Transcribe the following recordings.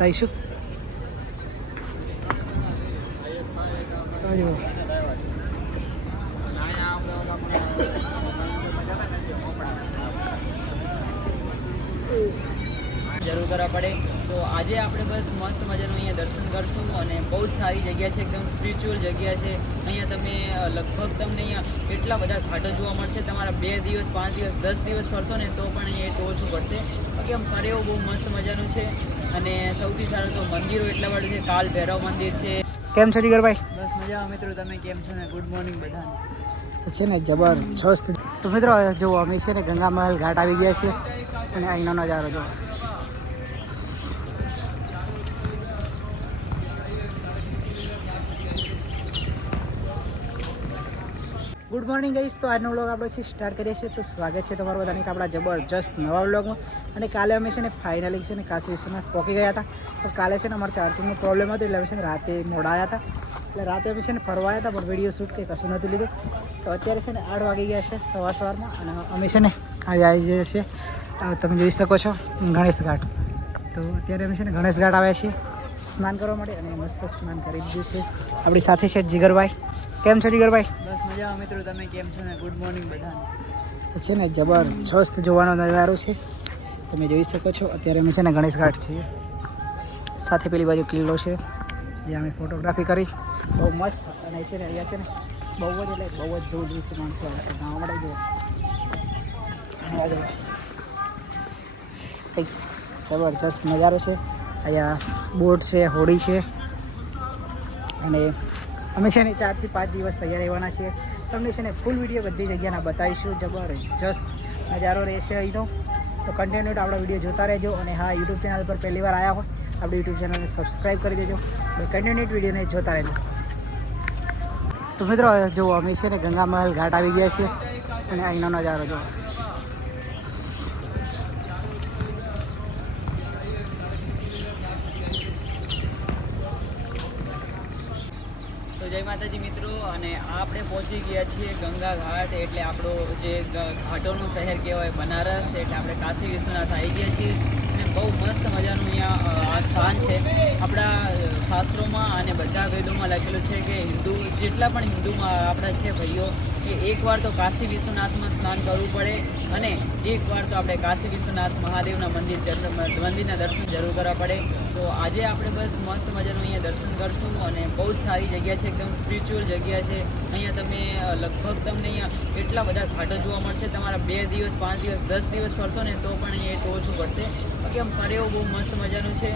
થઈશું જો જરૂર કરવા પડે. તો આજે આપણે બસ મસ્ત મજાનું અહીંયા દર્શન કરશું અને બહુ જ સારી જગ્યા છે, એકદમ સ્પિરિચ્યુઅલ જગ્યા છે. અહીંયા તમે લગભગ તમને અહીંયા એટલા બધા ઘાટો જોવા મળશે? તમારા બે દિવસ, પાંચ દિવસ, દસ દિવસ ફરશો ને તો પણ અહીંયા ઓછું પડશે. બાકી આમ ફરે એવું બહુ મસ્ત મજાનું છે. અને સૌથી સારું તો મંદિરો એટલા બધું છે કાલ ભૈરવ મંદિર છે. કેમ છો જીગરભાઈ? બસ મજા મિત્રો તમે કેમ છો ને? ગુડ મોર્નિંગ બધાને. તો છે ને જબરજસ્ત. તો મિત્રો જો અમે છે ને ગંગા મહેલ ઘાટ આવી ગયા છીએ. અને અહીંનો નજારો જો ગુડ મોર્નિંગ ગઈશ તો આજનો વ્લોગ આપણેથી સ્ટાર્ટ કરીએ છીએ. તો સ્વાગત છે તમારું બધાની આપણા જબરજસ્ત નવા વ્લોગમાં અને કાલે અમે છે ને ફાઇનલી છે ને કાશી વિશ્વનાથ પહોંચી ગયા હતા. પણ કાલે છે ને અમારે ચાર્જિંગનો પ્રોબ્લેમ હતો એટલે અમે છે ને રાતે મોડા હતા. એટલે રાતે અમે છે ને ફરવા આવ્યા હતા, પણ વીડિયો શૂટ કે કશું નથી લીધું. તો અત્યારે છે ને આઠ વાગી ગયા છે સવાર સવારમાં અને અમે છે ને આવી આવી જઈએ છીએ. તમે જોઈ શકો છો, ગણેશ ઘાટ. તો અત્યારે અમે છે ને ગણેશ ઘાટ આવ્યા છીએ. સ્નાન કરવા માટે અને મસ્ત સ્નાન કરી દીધું છે. આપણી સાથે છે જીગરભાઈ. કેમ છો જીગરભાઈ? બસ મજા મિત્રો તમે કેમ છો ને? ગુડ મોર્નિંગ બધાને. તો છે ને જબરજસ્ત જોવાનો નજારો છે. તમે જોઈ શકો છો અત્યારે અમે છે ને ગણેશ ઘાટ છીએ. સાથે પેલી બાજુ કિલ્લો છે જે અમે ફોટોગ્રાફી કરી. બહુ મસ્ત અને છે ને અહીંયા છે ને બહુ જ એટલે બહુ જ દૂર દૂર માણસો છે નાવા માટે જો જો. કંઈક જબરજસ્ત નજારો છે. અહીંયા બોટ છે હોડી છે. અને અમે છે ને ચારથી પાંચ દિવસ તૈયાર રહેવાના છીએ. તમને છે ને ફૂલ વીડિયો બધી જગ્યાના બતાવીશું. જબરજસ્ત નજારો રહેશે અહીંનો. તો કન્ટિન્યુ આપણા વીડિયો જોતા રહેજો અને હા યુટ્યુબ ચેનલ પર પહેલી વાર આવ્યા હોય, આપણી યુટ્યુબ ચેનલને સબસ્ક્રાઈબ કરી દેજો કન્ટિન્યુટ વિડીયોને જોતા રહેજો. તો મિત્રો, જો અમે છે ને ગંગા મહેલ ઘાટ આવી ગયા છીએ અને અહીંનો નજારો જો જય માતાજી મિત્રો, અને આપણે પહોંચી ગયા છીએ ગંગા ઘાટ, એટલે આપણો જે ઘાટોનું શહેર કહેવાય બનારસ, એટલે આપણે કાશી વિશ્વનાથ આવી ગયા છીએ. અને બહુ મસ્ત મજાનું અહીંયા આ સ્થાન છે. આપણા શાસ્ત્રોમાં અને બધા વેદોમાં લખેલું છે કે હિન્દુ, જેટલા પણ હિન્દુમાં આપણા છે ભાઈઓ કે એકવાર તો કાશી વિશ્વનાથમાં સ્નાન કરવું પડે અને એકવાર તો આપણે કાશી વિશ્વનાથ મહાદેવના મંદિર મંદિરના દર્શન જરૂર કરવા પડે. તો આજે આપણે બસ મસ્ત મજાનું અહીંયા દર્શન કરશું અને બહુ જ સારી જગ્યા છે, એકદમ સ્પિરિચ્યુઅલ જગ્યા છે. અહીંયા તમે લગભગ તમને અહીંયા એટલા બધા ઘાટો જોવા મળશે. તમારા બે દિવસ, પાંચ દિવસ, દસ દિવસ ફરશો ને તો પણ અહીંયા ઓછું પડશે. બાકી આમ ફરે બહુ મસ્ત મજાનું છે.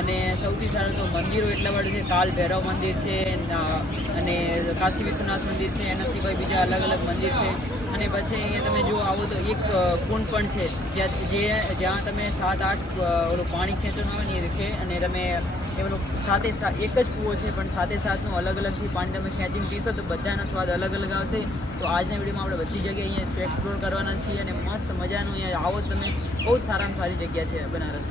અને સૌથી સારું તો મંદિરો એટલા બધું છે, કાલ ભૈરવ મંદિર છે અને કાશી વિશ્વનાથ મંદિર છે, એના સિવાય બીજા અલગ અલગ મંદિર છે. અને પછી અહીંયા તમે જો આવો તો એક કુંડ પણ છે. જ્યાં, જે, જ્યાં તમે સાત, આઠ ઓલું પાણી ખેંચવાનું આવે ને એ છે અને તમે એ પેલું સાથે એક જ કૂવો છે, પણ સાથે સાથનું અલગ અલગથી પાણી તમે ખેંચીને પીશો તો બધાનો સ્વાદ અલગ અલગ આવશે. તો આજના વિડીયોમાં આપણે બધી જગ્યાએ અહીંયા એક્સપ્લોર કરવાના છીએ અને મસ્ત મજાનું અહીંયા આવો તમે. બહુ જ સારામાં સારી જગ્યા છે બનારસ.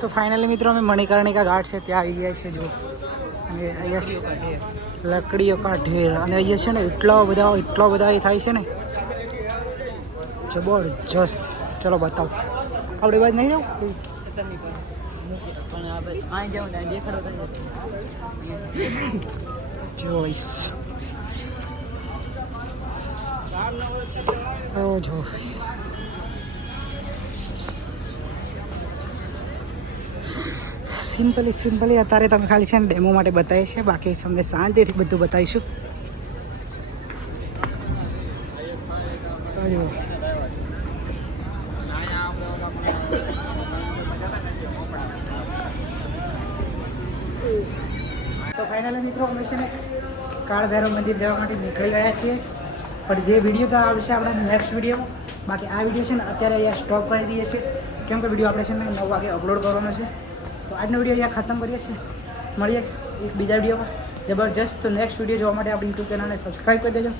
તો ફાઇનલી મિત્રો અમે મણિકર્ણિકા ઘાટ છે, ત્યાં આવી ગયા છે જો. અને અહીંયા લકડીઓ કા ઢેર. અને અહીંયા છે ને એટલા બધા એટલા બધા એ થાય છે ને. જબરજસ્ત. ચલો બતાવો. આપણે બાદ નહીં જાઉં જોઈશ ઓ જો. સિમ્પલી સિમ્પલી અત્યારે તમે ખાલી છે ને ડેમો માટે બતાવીએ છીએ. બાકી તમને શાંતિથી બધું બતાવીશું. તો ફાઇનલી મિત્રો અમે છે ને કાળ મંદિર જવા માટે નીકળી ગયા છીએ. પણ જે વીડિયો તો આવશે આપણા નેક્સ્ટ વિડીયોમાં બાકી આ વીડિયો છે ને અત્યારે અહીંયા સ્ટોપ કરી દઈએ છીએ. કેમ કે વીડિયો આપણે છે ને નવ વાગે અપલોડ કરવાનો છે. તો આજનો વીડિયો અહીંયા ખતમ કરીએ છીએ. મળીએ એક બીજા વિડીયોમાં. જબરજસ્ત તો નેક્સ્ટ વીડિયો જોવા માટે આપણી યુટ્યુબ ચેનલને સબસ્ક્રાઈબ કરી દેજો.